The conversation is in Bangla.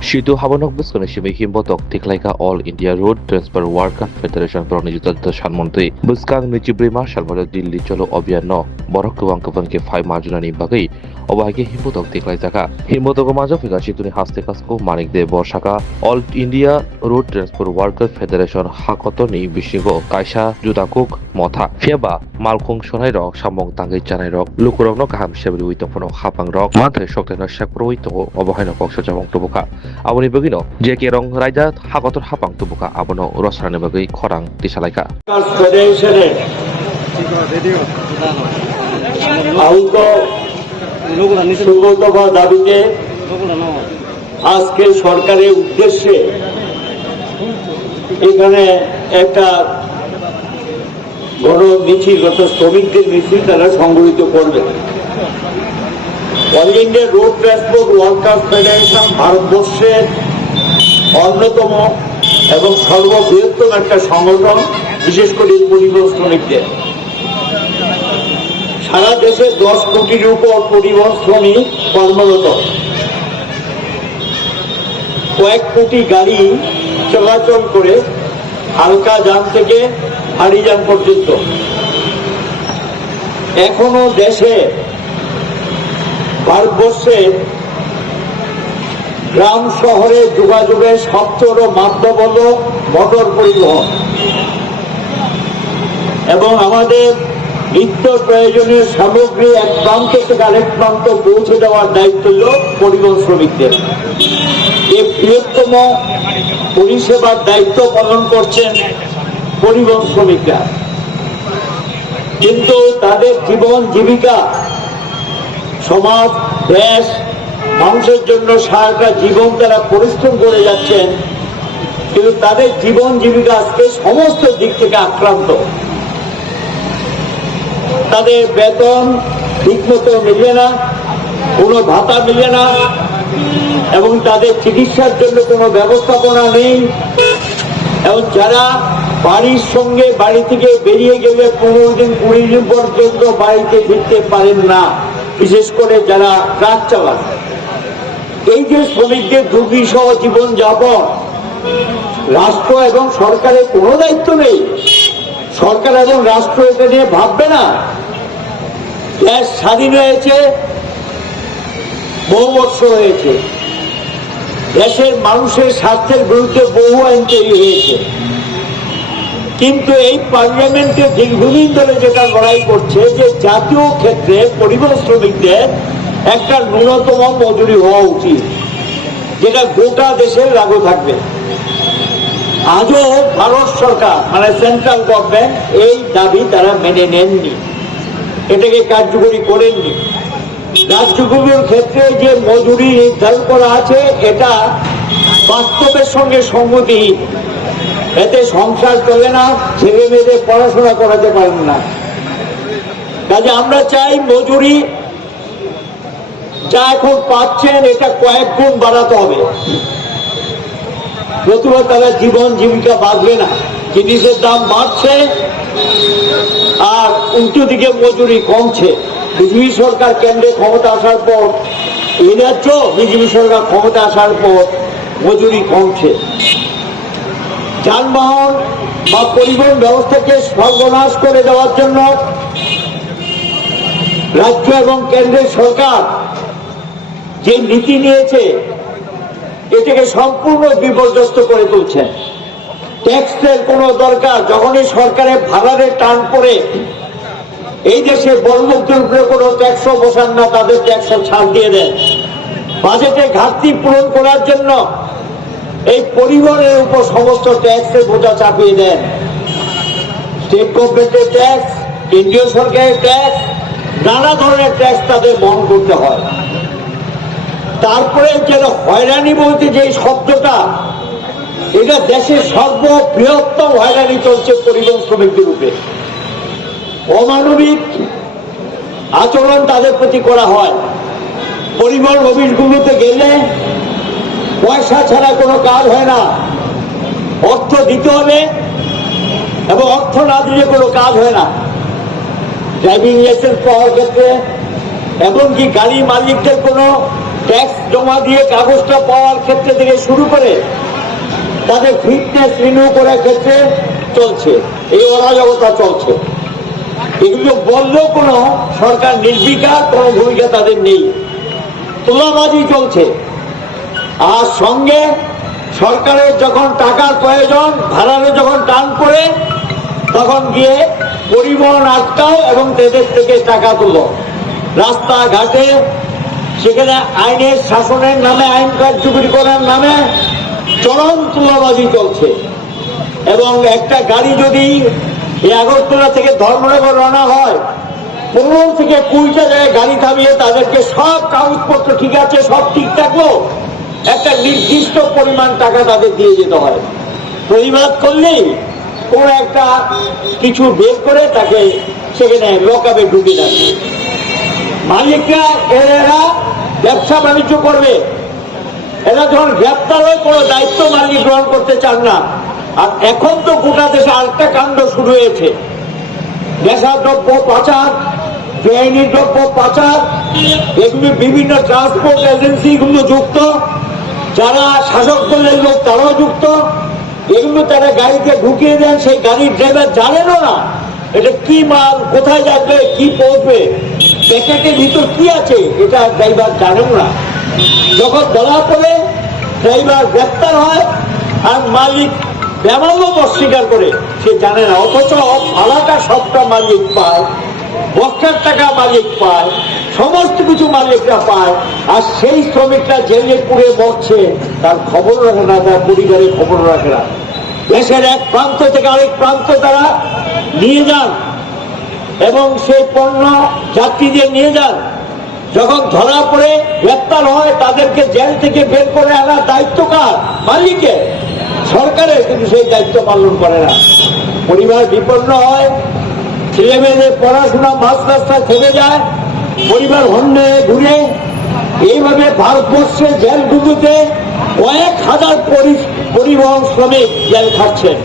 Shitu Habanok Buskone Shimihim Botok Tiklaika All India Road Transport Worker Federation Pronijita Shanmonti Buskang Nichibrima Shalvado Dilli Cholo Obiano Borok Wankavanke 5 Marjunani Bagi Obahike Himbotok Tiklaitaka Himbotok Majafika Shituni Hastekasko Manik de Boshaka All India Road Transport Worker Federation Hakotoni Bishigo Kaisha Judakuk Motha Fiaba Malkung Shonai Rock Shamong Tangi Janai Rock Lukurok no Kaham Shebri Witofono Hapang Rock Mante Shoktana Shakro Wito Obahino Koksha Jamong Tubuka Aboni Bagino JK Rong Raida Hakotor Hapang Tubuka Abono Rosrani Bagi Korang Tisalaika দাবিতে আজকে সরকারের উদ্দেশ্যে এখানে একটা বড় মিছিল শ্রমিকদের মিছিল তারা সংগঠিত করবে। All India road transport workers federation ভারতবর্ষের অন্যতম এবং সর্ববৃহত্তম একটা সংগঠন, বিশেষ করে পরিবহন শ্রমিকদের। সারা দেশে 10 কোটির উপর পরিবহন শ্রমিক কর্মরত, কয়েক কোটি গাড়ি চলাচল করে হালকা যান থেকে ভারী যান পর্যন্ত। এখনো দেশে ভারতবর্ষে গ্রাম শহরে যোগাযোগের সবচেয়ে মাধ্যম হল মোটর পরিবহন এবং আমাদের নিত্য প্রয়োজনীয় সামগ্রী এক প্রান্ত থেকে আরেক প্রান্ত পৌঁছে দেওয়ার দায়িত্ব হল পরিবহন শ্রমিকদের। এই বৃহত্তম পরিষেবার দায়িত্ব পালন করছেন পরিবহন শ্রমিকরা, কিন্তু তাদের জীবন জীবিকা, সমাজ, দেশ, মানুষের জন্য সারাটা জীবন তারা পরিশ্রম করে যাচ্ছেন, কিন্তু তাদের জীবন জীবিকা আজকে সমস্ত দিক থেকে আক্রান্ত। তাদের বেতন ঠিকমতো মিলবে না, কোনো ভাতা মিলে না এবং তাদের চিকিৎসার জন্য কোনো ব্যবস্থাপনা নেই। এবং যারা বাড়ির সঙ্গে বাড়ি থেকে বেরিয়ে গেলে 15 দিন 20 দিন পর্যন্ত বাড়িতে ফিরতে পারেন না, বিশেষ করে যারা ট্রাক চালান। এই যে শ্রমিকদের দুর্বিষহ জীবন যাপন, রাষ্ট্র এবং সরকারের কোনো দায়িত্ব নেই। সরকার এবং রাষ্ট্র এটা নিয়ে ভাববে না। দেশ স্বাধীন হয়েছে, বহু বছর হয়েছে, দেশের মানুষের স্বার্থের বিরুদ্ধে বহু আইন তৈরি হয়েছে, কিন্তু এই পার্লামেন্টে দীর্ঘদিন ধরে যেটা লড়াই করছে যে জাতীয় ক্ষেত্রে পরিবহন শ্রমিকদের একটা ন্যূনতম মজুরি হওয়া উচিত, যেটা গোটা দেশের লাগু থাকবে। আজও ভারত সরকার মানে সেন্ট্রাল গভর্নমেন্ট এই দাবি তারা মেনে নেননি, এটাকে কার্যকরী করেননি। রাজ্যগুলোর ক্ষেত্রে যে মজুরি নির্ধারণ করা আছে এটা বাস্তবের সঙ্গে সংগতিহীন, এতে সংসার চলে না, ছেলে মেয়েদের পড়াশোনা করাতে পারেন না। কাজে আমরা চাই মজুরি যা এখন পাচ্ছেন এটা কয়েক গুণ বাড়াতে হবে, নতুবা তারা জীবন জীবিকা বাঁচবে না। জিনিসের দাম বাড়ছে আর উল্টো দিকে মজুরি কমছে। বিজেপি সরকার কেন্দ্রে ক্ষমতা আসার পর, এই রাজ্য বিজেপি সরকার ক্ষমতা আসার পর মজুরি কমছে। যানবাহন বা পরিবহন ব্যবস্থাকে সর্বনাশ করে দেওয়ার জন্য রাজ্য এবং কেন্দ্রের সরকার যে নীতি নিয়েছে এটাকে সম্পূর্ণ বিপর্যস্ত করে তুলছেন। ট্যাক্সের কোনো দরকার, যখনই সরকারের ভাড়ারে টান পড়ে এই দেশে বড়লোকদের উপরে কোনো ট্যাক্সও বসান না, তাদের ট্যাক্সও ছাড় দিয়ে দেন। বাজেটে ঘাটতি পূরণ করার জন্য এই পরিবহনের উপর সমস্ত ট্যাক্সের বোঝা চাপিয়ে দেন। স্টেট গভর্নমেন্টের ট্যাক্স, কেন্দ্রীয় সরকারের ট্যাক্স, নানা ধরনের ট্যাক্স তাদের বহন করতে হয়। তারপরে যেন হয়রানি বলতে যে শব্দটা, এটা দেশের সর্ববৃহত্তম হয়রানি চলছে পরিবহন শ্রমিকদের উপরে। অমানবিক আচরণ তাদের প্রতি করা হয়। পরিবহন অফিসগুলোতে গেলে পয়সা ছাড়া কোনো কাজ হয় না, অর্থ দিতে হবে এবং অর্থ না দিলে কোনো কাজ হয় না। ড্রাইভিং লাইসেন্স পাওয়ার ক্ষেত্রে এমনকি গাড়ি মালিকদের কোনো ট্যাক্স জমা দিয়ে কাগজটা পাওয়ার ক্ষেত্রে থেকে শুরু করে তাদের ফিটনেস রিনিউ করার ক্ষেত্রে চলছে, এই অরাজকতা চলছে। এগুলো বললেও কোনো সরকার নির্বিকার কোনো ভূমিকা তাদের নেই, তোলাবাজি চলছে। আর সঙ্গে সরকারের যখন টাকার প্রয়োজন, ভাড়ারে যখন টান পড়ে, তখন গিয়ে পরিবহন আটকাও এবং তাদের থেকে টাকা তুলো। রাস্তাঘাটে সেখানে আইনের শাসনের নামে, আইন কার্যকরী করার নামে চরম তোলাবাজি চলছে। এবং একটা গাড়ি যদি এই আগরতলা থেকে ধর্মনগর রওনা হয়, 15 থেকে 20টা জায়গায় গাড়ি থামিয়ে তাদেরকে সব কাগজপত্র ঠিক আছে, সব ঠিক থাকলো, একটা নির্দিষ্ট পরিমাণ টাকা তাদের দিয়ে যেতে হয়। প্রতিবাদ করলেই কোনো একটা কিছু বের করে তাকে সেখানে লকআপে ঢুকিয়ে রাখবে। মালিকরা এরা ব্যবসা বাণিজ্য করবে, এরা যখন গ্রেপ্তার হয়ে কোনো দায়িত্ব মালিক গ্রহণ করতে চান না। আর এখন তো গোটা দেশে আরেকটা কাণ্ড শুরু হয়েছে, নেশাদ্রব্য পাচার, বেআইনি দ্রব্য পাচার, এগুলি বিভিন্ন ট্রান্সপোর্ট এজেন্সিগুলো যুক্ত, যারা শাসক দলের লোক তারাও যুক্ত। এগুলো তারা গাড়িতে ঢুকিয়ে দেন, সেই গাড়ির ড্রাইভার জানেনও না এটা কি মাল, কোথায় যাবে, কি পৌঁছবে, প্যাকেটের ভিতর কি আছে, এটা ড্রাইভার জানেন না। যখন ধরা পড়ে ড্রাইভার গ্রেপ্তার হয় আর মালিক বেমালও অস্বীকার করে, সে জানে না। অথচ ভাড়াটা সবটা মালিক পায়, বস্তার টাকা মালিক পায়, সমস্ত কিছু মালিকরা পায়। আর সেই শ্রমিকরা জেলে পুড়ে মরছে, তার খবর রাখে না, তার পরিবারের খবর রাখে না। দেশের এক প্রান্ত থেকে আরেক প্রান্ত তারা নিয়ে যান এবং সেই পণ্য যাত্রীদের নিয়ে যান। যখন ধরা পড়ে গ্রেপ্তার হয়, তাদেরকে জেল থেকে বের করে আনার দায়িত্ব কার? মালিকের, সরকারের। কিন্তু সেই দায়িত্ব পালন করে না। পরিবার বিপন্ন হয়, ছেলে মেয়েদের পড়াশোনা মাঝ রাস্তায় থেমে যায়, পরিবার হন্যে ঘুরে। এইভাবে ভারতবর্ষের জেলগুলোতে কয়েক হাজার পরিবহন শ্রমিক জেল খাটছেন।